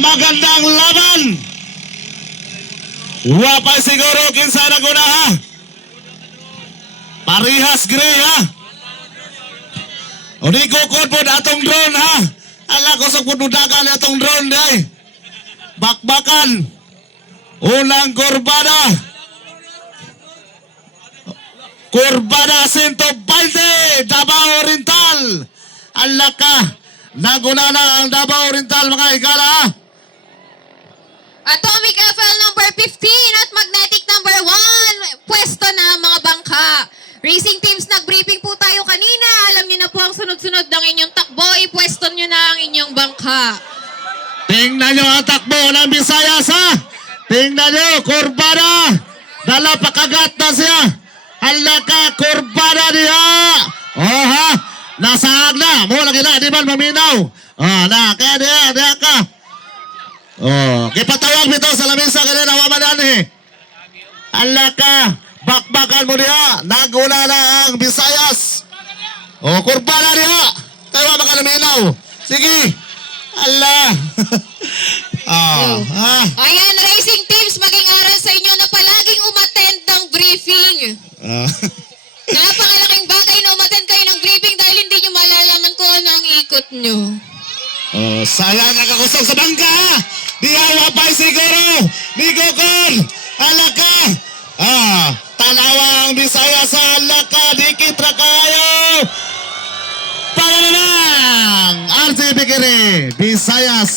magandang laban. Wapay siguro kinsa na guna ha. Parihas gre ha. Di ko po atong drone ha. Ala ko sa punudagan atong drone day. Bakbakan. Unang kurbada. Kurbada 120 Davao Oriental. Ala ka. Naguna na ang Davao Oriental mga igala ha. Atomic FL number 15 at Magnetic number 1. Pwesto na mga bangka. Racing teams, nag-briefing po tayo kanina. Alam niyo na po ang sunod-sunod ng inyong takbo. Ipwesto niyo na ang inyong bangka. Tingnan nyo ang takbo ng Visayas ha. Tingnan nyo, kurbada. Dala pakagat na siya. Hala ka, kurbada niya. Oh ha, nasaag na. Mo lagi na, di man maminaw. Oh, na, kaya diya ka. Oh, kipatawag nito sa lamisa kanina, waman yan eh. Hala ka, bakbakan mo niya. Naguna na ang Visayas. Oh, kurbada niya. Tayo ba ka naminaw? Sige. Allah. ah, ah, Ayan, racing teams, maging aral sa inyo na palaging umattend ng briefing. ah. Napakalaking bagay na umattend kayo ng briefing dahil hindi nyo malalaman kung ano ang ikot nyo. Oh, sayang ang kakusog sa bangka. Ha? Di pa siguro. Ni Gokon. Alaka. Ah, tanawang Bisaya sa alaka. Dikit ra kayo. Para lang. RJ Bikiri. Bisayas.